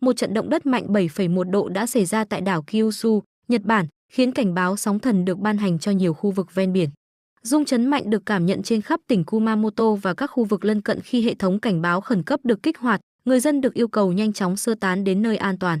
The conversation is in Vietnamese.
một trận động đất mạnh 7,1 độ đã xảy ra tại đảo Kyushu, Nhật Bản, khiến cảnh báo sóng thần được ban hành cho nhiều khu vực ven biển. Rung chấn mạnh được cảm nhận trên khắp tỉnh Kumamoto và các khu vực lân cận khi hệ thống cảnh báo khẩn cấp được kích hoạt, người dân được yêu cầu nhanh chóng sơ tán đến nơi an toàn.